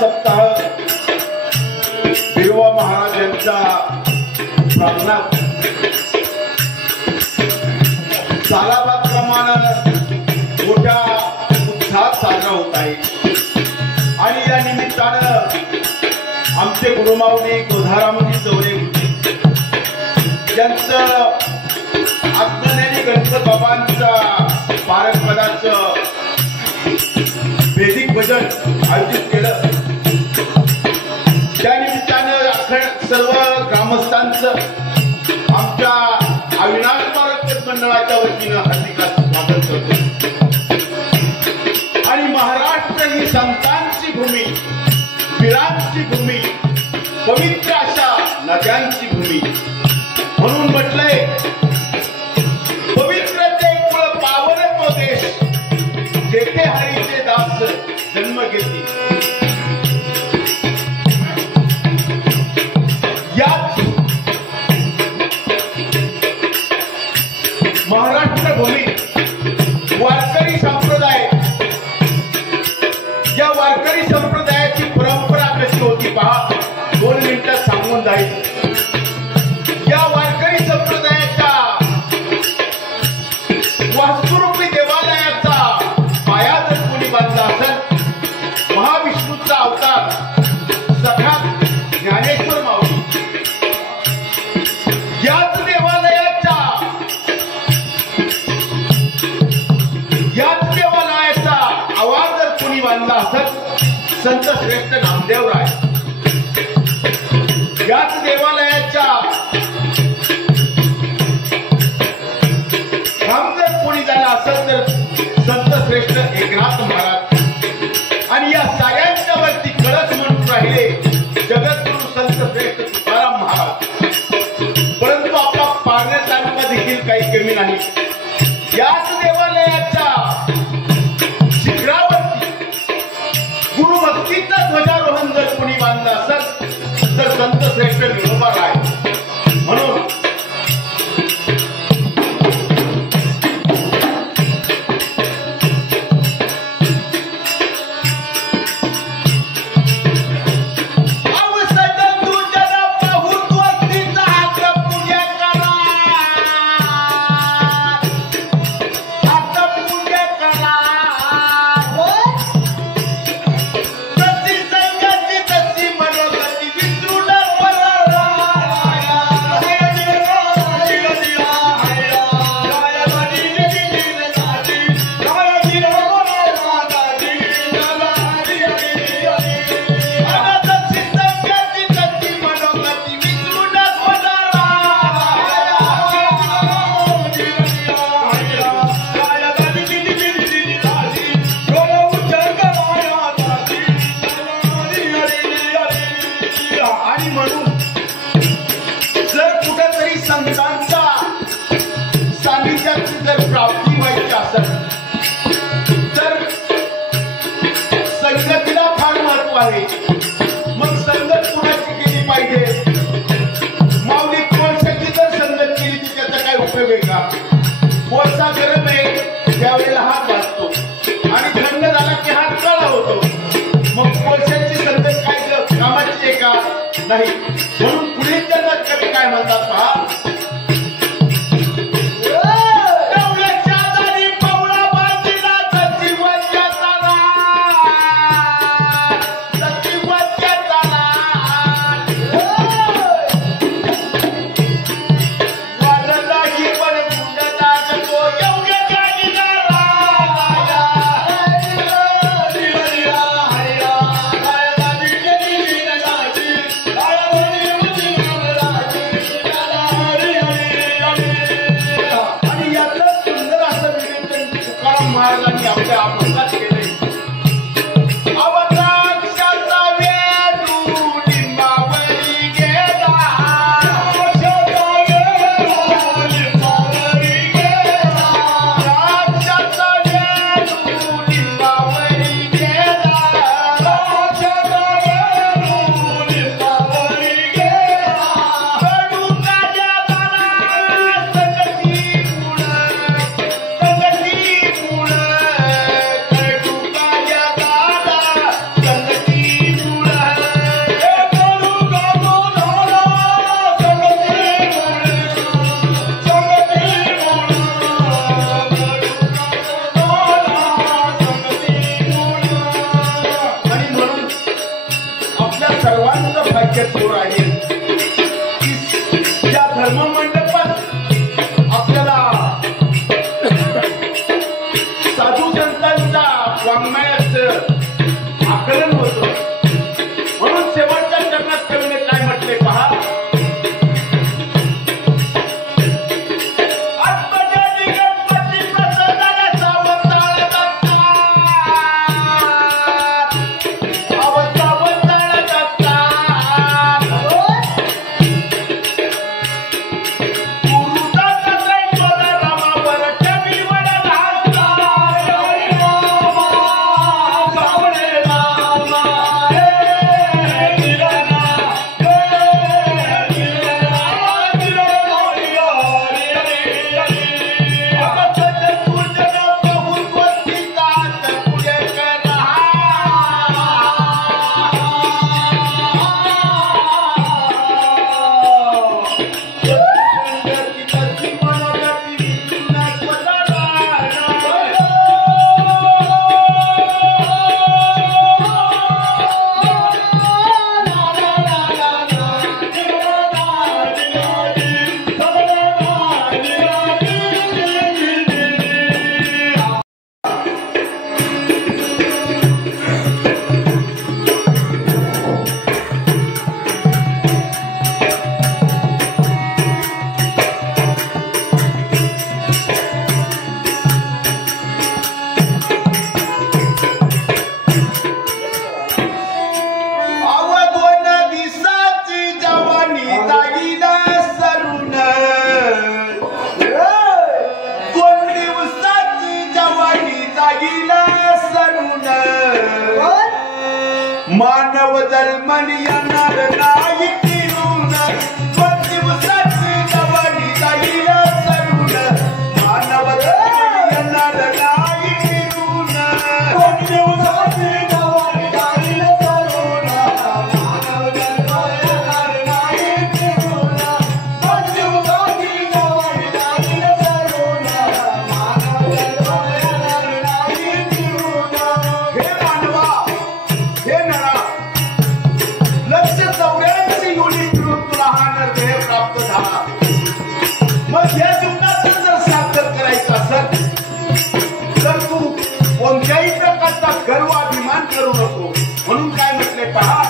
सप्ताह बिरवा महाराज यांचा प्रार्थनात सालाबादप्रमाणे मोठ्या उत्साहात साजरा होत आहे आणि या निमित्तानं आमचे गुरुमाऊली गोधारामजी चौरे यांचं आज्ञाने गणपत बाबांचा पारकपदाचं वैदिक भजन आयोजित केलं। त्या निमित्तानं सर्व ग्रामस्थांचं आमच्या अविनाश पारकपद मंडळाच्या वतीनं हार्दिक स्वागत करतो आणि महाराष्ट्र ही संतांची भूमी, वीरांची भूमी, पवित्र अशा नद्यांची भूमी म्हणून म्हटलंय पवित्रते कुळ पावन तो देश जेथे हरीचे दास जन्म घेती। याच महाराष्ट्र भूमी वारकरी संप्रदाय, या वारकरी संप्रदायाची परंपरा कशी होती पहा, 2 मिनिटात सांगून जाईल। या वारकरी संप्रदायाच्या वास्तुरूपी देवालयाचा पाया जर कोणी बांधला असेल, महाविष्णूचा अवतार सखात ज्ञानेश्वर माऊली। याच देवालयाचा आवाज जर कोणी बांधला असेल, संत श्रेष्ठ नामदेवराय। याच देवालयाच्या काम जर कोणी झाला असेल तर संत श्रेष्ठ एकनाथ महाराज आणि या साऱ्यांच्या वरती कळस म्हणून राहिले जगद्गुरु संत श्रेष्ठ तुकाराम महाराज। परंतु आपला पारनेर तालुका देखील काही कमी नाही। याच देवालयाच्या शिखरावरती गुरुभक्तीचा ध्वजारोहण जर कोणी बांधलं असेल तर संत श्रेष्ठ विनोबा राय। म्हणून मग संगत कुणाची केली पाहिजे? माऊली कोळशाची जर संगत केली तर त्याचा काय उपयोग आहे का? कोळसा गरम आहे त्यावेळेला हात वाजतो आणि थंड झाला की हात काळा होतो। मग कोळशाची संगत काय कामाची आहे का? नाही। म्हणून पुढील जन्मात कवी काय म्हणतात पहा, सर्वांचं भाग्य थोर आहे या धर्ममंडपात आपल्याला साधू संतांच्या वाङ्मयाचं आकलन होतं. म्हणून शेवटच्या चरणात कवीने काय म्हटले पहा. मानव जन्मनी येणार नाही फिरून, 2 दिवसाची जवानी जाईल सरून. मानव जन्मनी येणार नाही फिरून, 2 दिवसाची जवानी जाईल सरून. मानव जन्म येणार नाही फिरून, 2 दिवसाची जवानी जाईल सरून. मानव जन्म येणार नाही फिरून. हे मानवा, हे नरा, लक्ष 84 युनिट मिळून तुला हा निर्णय प्राप्त झाला. मग या जीवनात जर सार्थक करायचं असेल तर तू कोणत्याही प्रकारचा गर्व अभिमान करू नको. म्हणून काय म्हटले पहा.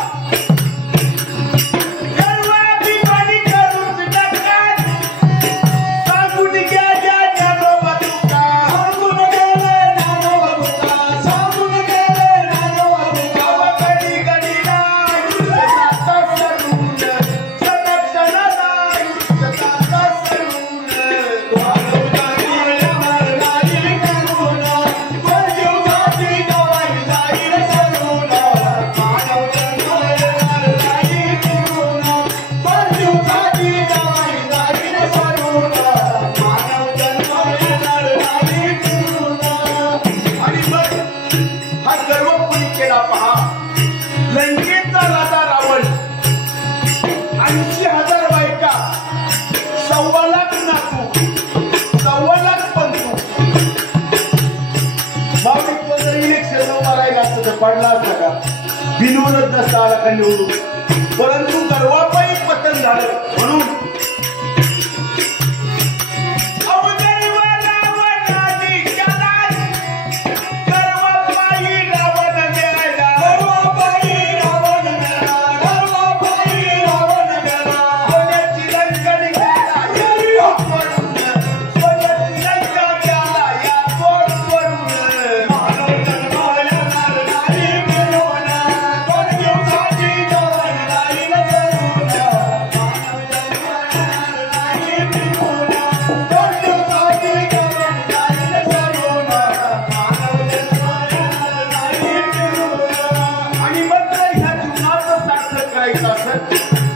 लंकेचा राजा रावण 80,000 बायका, 1.25 लाख नातू, 1.25 लाख पंतू. भावनिक जर इलेक्शन मारायला असतं तर पडला असता का, बिनवरच नसता आला का निवडून. परंतु गर्वापायी पतन झालं. म्हणून करायचं असेल